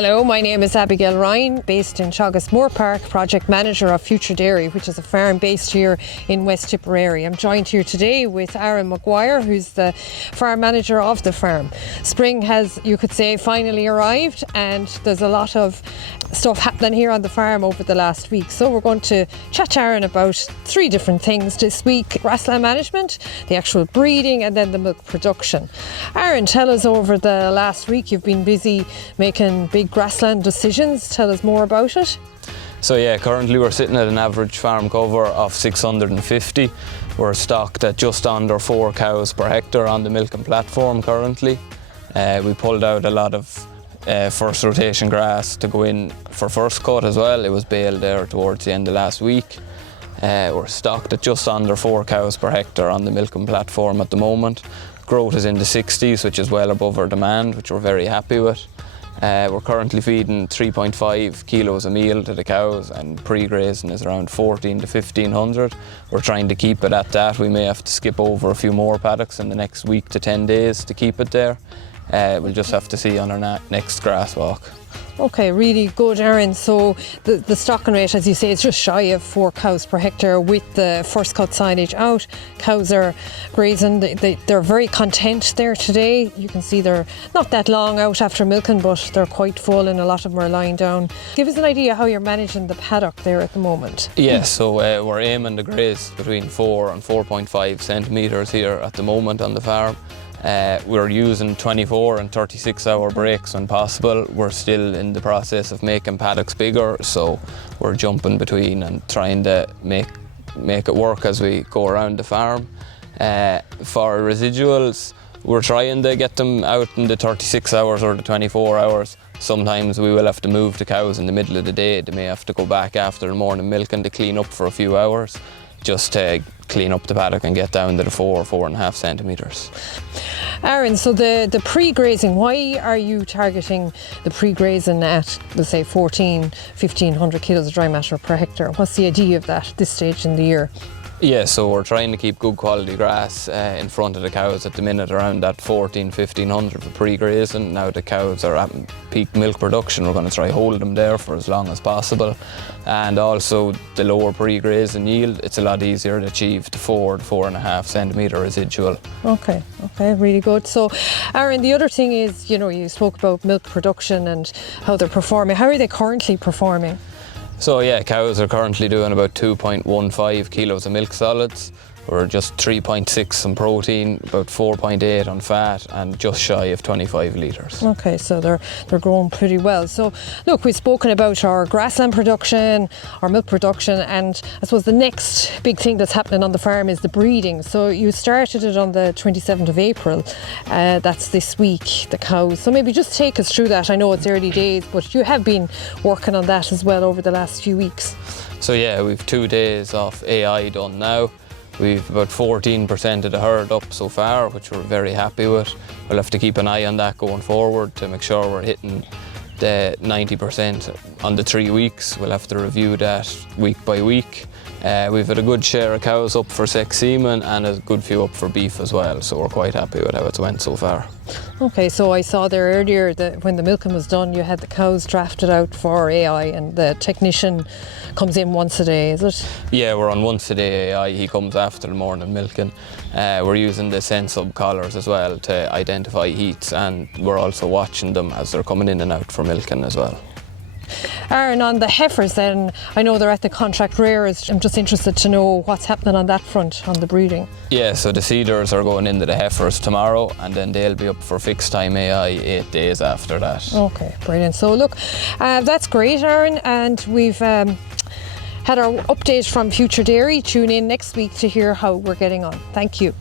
Hello, my name is Abigail Ryan, based in Teagasc Moor Park, Project Manager of Future Dairy, which is a farm based here in West Tipperary. I'm joined here today with Aaron Maguire, who's the Farm Manager of the farm. Spring has, you could say, finally arrived, and there's a lot of stuff happening here on the farm over the last week. So we're going to chat to Aaron about three different things this week: grassland management, the actual breeding, and then the milk production. Aaron, tell us, over the last week you've been busy making big grassland decisions. Tell us more about it. So yeah, currently we're sitting at an average farm cover of 650. We're stocked at just under 4 cows per hectare on the milking platform currently. We pulled out a lot of first rotation grass to go in for first cut as well. It was baled there towards the end of last week. We're stocked at just under 4 cows per hectare on the milking platform at the moment. Growth is in the 60s, which is well above our demand, which we're very happy with. We're currently feeding 3.5 kilos a meal to the cows, and pre-grazing is around 14 to 1500. We're trying to keep it at that. We may have to skip over a few more paddocks in the next week to 10 days to keep it there. We'll just have to see on our next grass walk. Okay, really good, Aaron. So the stocking rate, as you say, is just shy of 4 cows per hectare with the first cut silage out. Cows are grazing. They're very content there today. You can see they're not that long out after milking, but they're quite full, and a lot of them are lying down. Give us an idea how you're managing the paddock there at the moment. Yeah, so we're aiming to graze between 4 and 4.5 centimetres here at the moment on the farm. We're using 24 and 36 hour breaks when possible. We're still in the process of making paddocks bigger, so we're jumping between and trying to make it work as we go around the farm. For residuals, we're trying to get them out in the 36 hours or the 24 hours. Sometimes we will have to move the cows in the middle of the day. They may have to go back after the morning milking to clean up for a few hours, just to clean up the paddock and get down to the 4.5 centimetres. Aaron, so the pre-grazing, why are you targeting the pre-grazing at, let's say, 1500 kilos of dry matter per hectare? What's the idea of that at this stage in the year? Yeah, so we're trying to keep good quality grass in front of the cows at the minute, around that 1500 for pre-grazing. Now the cows are at peak milk production, we're going to try hold them there for as long as possible. And also the lower pre-grazing yield, it's a lot easier to achieve the 4 to 4.5 centimetre residual. Okay, really good. So Aaron, the other thing is, you spoke about milk production and how they're performing. How are they currently performing? So yeah, cows are currently doing about 2.15 kilos of milk solids. We're just 3.6 on protein, about 4.8 on fat, and just shy of 25 litres. Okay, so they're growing pretty well. So look, we've spoken about our grassland production, our milk production, and I suppose the next big thing that's happening on the farm is the breeding. So you started it on the 27th of April. That's this week, the cows. So maybe just take us through that. I know it's early days, but you have been working on that as well over the last few weeks. So yeah, we've 2 days of AI done now. We've about 14% of the herd up so far, which we're very happy with. We'll have to keep an eye on that going forward to make sure we're hitting the 90% on the 3 weeks. We'll have to review that week by week. We've had a good share of cows up for sex semen and a good few up for beef as well, so we're quite happy with how it's went so far. Okay, so I saw there earlier that when the milking was done, you had the cows drafted out for AI, and the technician comes in once a day, is it? Yeah, we're on once a day AI. He comes after the morning milking. We're using the Sensub collars as well to identify heats, and we're also watching them as they're coming in and out for milking as well. Aaron, on the heifers then, I know they're at the contract rearers. I'm just interested to know what's happening on that front, on the breeding. Yeah, so the seeders are going into the heifers tomorrow, and then they'll be up for fixed time AI 8 days after that. Okay, brilliant. So look, that's great, Aaron, and we've had our update from Future Dairy. Tune in next week to hear how we're getting on. Thank you.